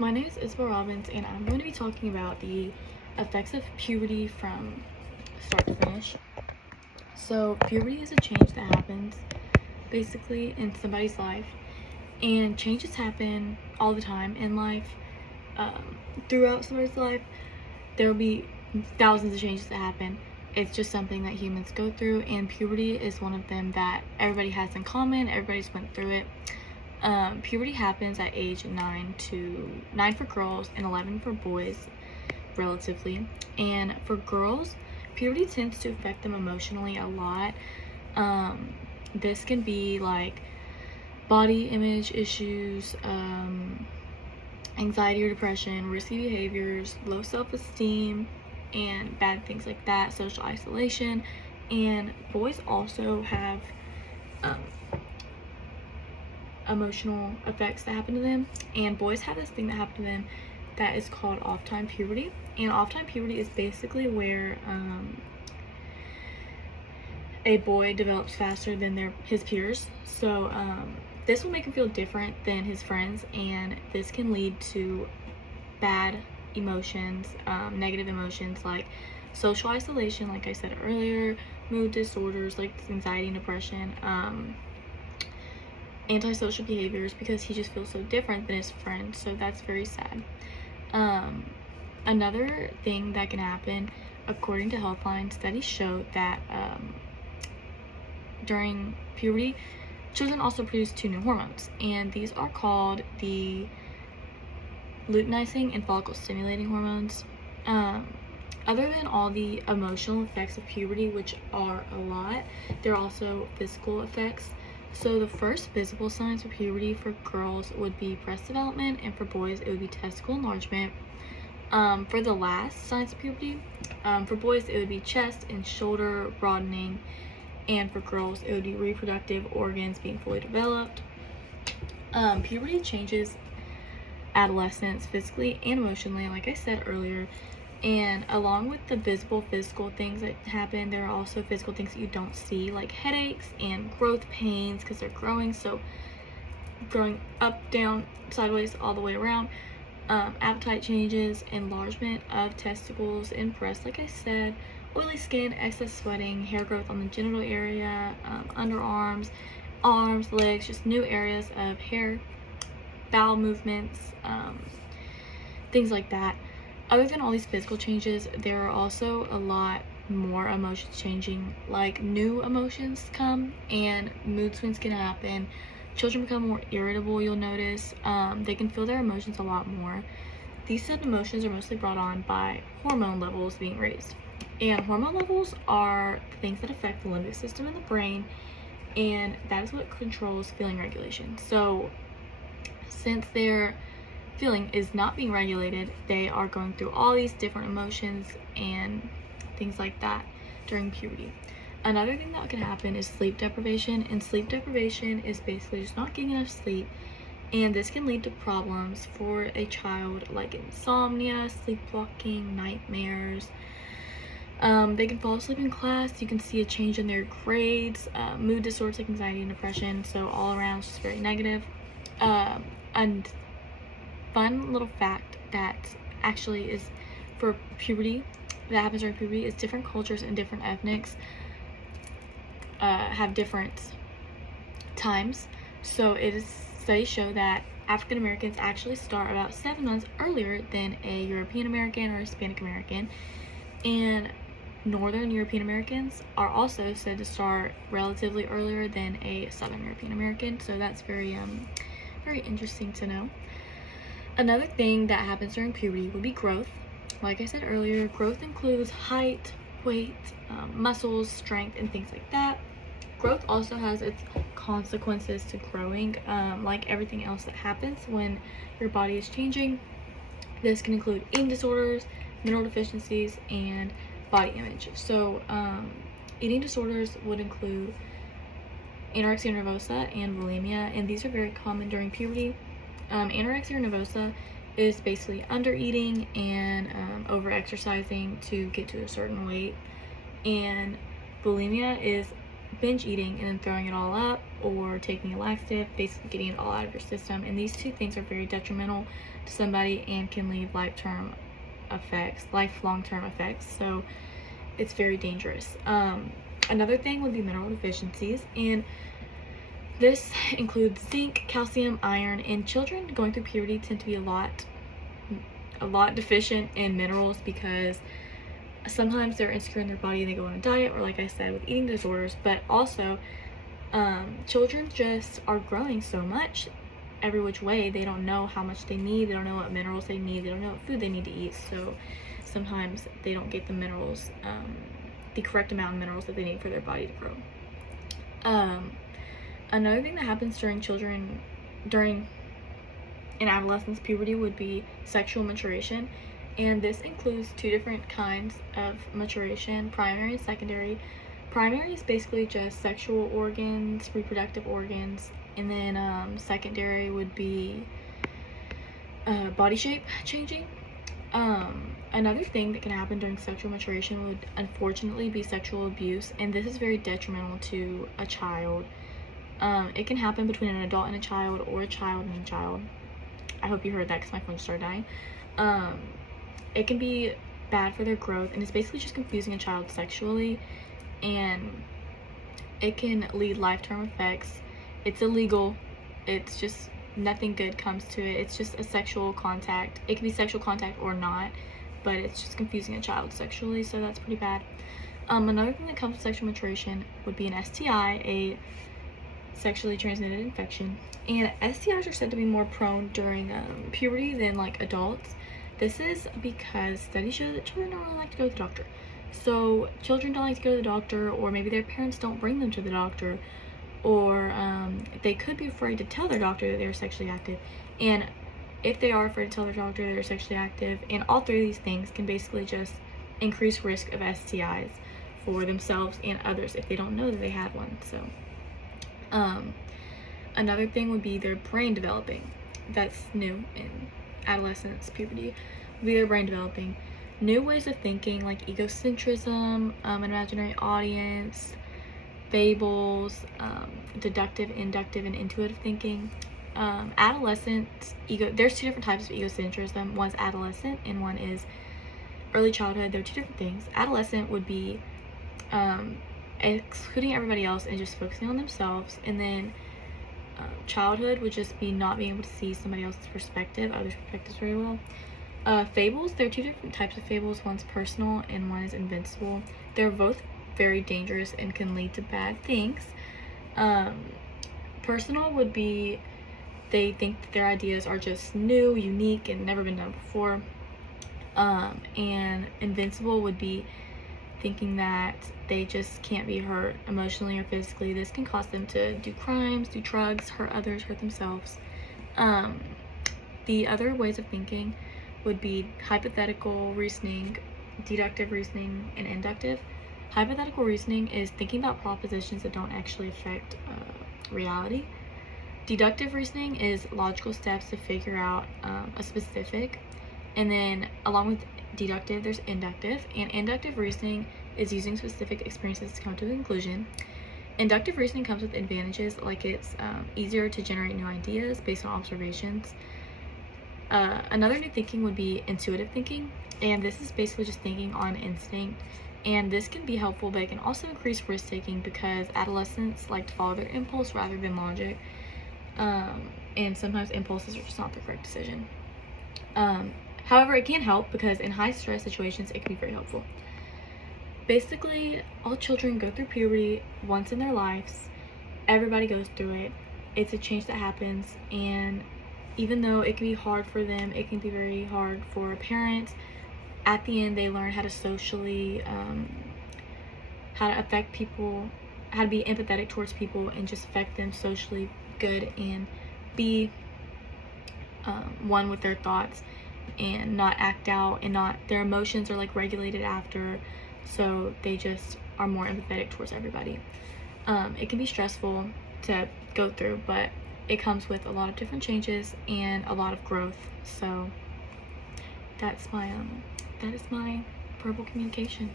My name is Isabel Robbins, and I'm going to be talking about the effects of puberty from start to finish. So, puberty is a change that happens basically in somebody's life, and changes happen all the time in life. Throughout somebody's life, there will be thousands of changes that happen. It's just something that humans go through, and puberty is one of them that everybody has in common. Everybody's went through it. Puberty happens at age 9 for girls and 11 for boys, relatively. And for girls, puberty tends to affect them emotionally a lot. This can be like body image issues, anxiety or depression, risky behaviors, low self-esteem, and bad things like that, social isolation. And boys also have emotional effects that happen to them, and boys have this thing that happened to them that is called off-time puberty. And off-time puberty is basically where a boy develops faster than his peers. So this will make him feel different than his friends, and this can lead to bad emotions, negative emotions like social isolation, like I said earlier, mood disorders like anxiety and depression, antisocial behaviors, because he just feels so different than his friends. So that's very sad. Another thing that can happen, according to Healthline, studies show that during puberty, children also produce 2 new hormones, and these are called the luteinizing and follicle stimulating hormones. Other than all the emotional effects of puberty, which are a lot, there are also physical effects. So the first visible signs of puberty for girls would be breast development, and for boys it would be testicle enlargement. For the last signs of puberty, for boys it would be chest and shoulder broadening, and for girls it would be reproductive organs being fully developed. Puberty changes adolescents physically and emotionally, like I said earlier. And along with the visible physical things that happen, there are also physical things that you don't see, like headaches and growth pains, because they're growing. So growing up, down, sideways, all the way around. Appetite changes, enlargement of testicles and breasts, like I said, oily skin, excess sweating, hair growth on the genital area, underarms, arms, legs, just new areas of hair, bowel movements, things like that. Other than all these physical changes, there are also a lot more emotions changing, like new emotions come and mood swings can happen. Children become more irritable, you'll notice. They can feel their emotions a lot more. These sudden emotions are mostly brought on by hormone levels being raised. And hormone levels are things that affect the limbic system in the brain, and that is what controls feeling regulation. So since their feeling is not being regulated, they are going through all these different emotions and things like that during puberty. Another thing that can happen is sleep deprivation, and sleep deprivation is basically just not getting enough sleep, and this can lead to problems for a child like insomnia, sleepwalking, nightmares. They can fall asleep in class. You can see a change in their grades, mood disorders like anxiety and depression. So all around, it's just very negative. And fun little fact that actually is for puberty, that happens during puberty, is different cultures and different ethnics have different times. So studies show that African Americans actually start about 7 months earlier than a European American or Hispanic American, and Northern European Americans are also said to start relatively earlier than a Southern European American. So that's very interesting to know. Another thing that happens during puberty would be growth. Like I said earlier, growth includes height, weight, muscles, strength, and things like that. Growth also has its consequences to growing, like everything else that happens when your body is changing. This can include eating disorders, mineral deficiencies, and body image. So eating disorders would include anorexia nervosa and bulimia, and these are very common during puberty. Anorexia nervosa is basically under eating and over exercising to get to a certain weight, and bulimia is binge eating and then throwing it all up, or taking a laxative, basically getting it all out of your system. And these two things are very detrimental to somebody and can leave lifelong term effects. So it's very dangerous. Another thing would be mineral deficiencies, and this includes zinc, calcium, iron, and children going through puberty tend to be a lot deficient in minerals because sometimes they're insecure in their body and they go on a diet, or like I said, with eating disorders. But also children just are growing so much every which way, they don't know how much they need, they don't know what minerals they need, they don't know what food they need to eat, so sometimes they don't get the minerals, the correct amount of minerals that they need for their body to grow. Another thing that happens during in adolescence puberty would be sexual maturation, and this includes two different kinds of maturation: primary and secondary. Primary is basically just sexual organs, reproductive organs, and then secondary would be body shape changing. Another thing that can happen during sexual maturation would unfortunately be sexual abuse, and this is very detrimental to a child. It can happen between an adult and a child, or a child and a child. I hope you heard that because my phone started dying. It can be bad for their growth, and it's basically just confusing a child sexually, and it can lead life-term effects. It's illegal. It's just nothing good comes to it. It's just a sexual contact. It can be sexual contact or not, but it's just confusing a child sexually, so that's pretty bad. Another thing that comes with sexual maturation would be an STI, a sexually transmitted infection, and STIs are said to be more prone during puberty than like adults. This is because studies show that children don't really like to go to the doctor. So children don't like to go to the doctor, or maybe their parents don't bring them to the doctor, or they could be afraid to tell their doctor that they're sexually active. And if they are afraid to tell their doctor that they're sexually active, and all three of these things can basically just increase risk of STIs for themselves and others if they don't know that they had one. So another thing would be their brain developing. That's new in adolescence, puberty, would be their brain developing. New ways of thinking like egocentrism, an imaginary audience, fables, deductive, inductive, and intuitive thinking. There's two different types of egocentrism. One's adolescent and one is early childhood. They're two different things. Adolescent would be excluding everybody else and just focusing on themselves, and then childhood would just be not being able to see somebody else's perspective, others' perspectives very well. Fables, there are two different types of fables. One's personal and one is invincible. They're both very dangerous and can lead to bad things. Personal would be they think that their ideas are just new, unique, and never been done before. And invincible would be thinking that they just can't be hurt emotionally or physically. This can cause them to do crimes, do drugs, hurt others, hurt themselves. The other ways of thinking would be hypothetical reasoning, deductive reasoning, and inductive. Hypothetical reasoning is thinking about propositions that don't actually affect reality. Deductive reasoning is logical steps to figure out a specific. And then along with deductive, there's inductive. And inductive reasoning is using specific experiences to come to a conclusion. Inductive reasoning comes with advantages, like it's easier to generate new ideas based on observations. Another new thinking would be intuitive thinking, and this is basically just thinking on instinct. And this can be helpful, but it can also increase risk-taking because adolescents like to follow their impulse rather than logic. And sometimes impulses are just not the correct decision. However, it can help because in high-stress situations, it can be very helpful. Basically, all children go through puberty once in their lives. Everybody goes through it. It's a change that happens, and even though it can be hard for them, it can be very hard for parents. At the end, they learn how to socially, how to affect people, how to be empathetic towards people and just affect them socially good and be one with their thoughts and not act out, and not, their emotions are like regulated after, so they just are more empathetic towards everybody. It can be stressful to go through, but it comes with a lot of different changes and a lot of growth. So that is my verbal communication.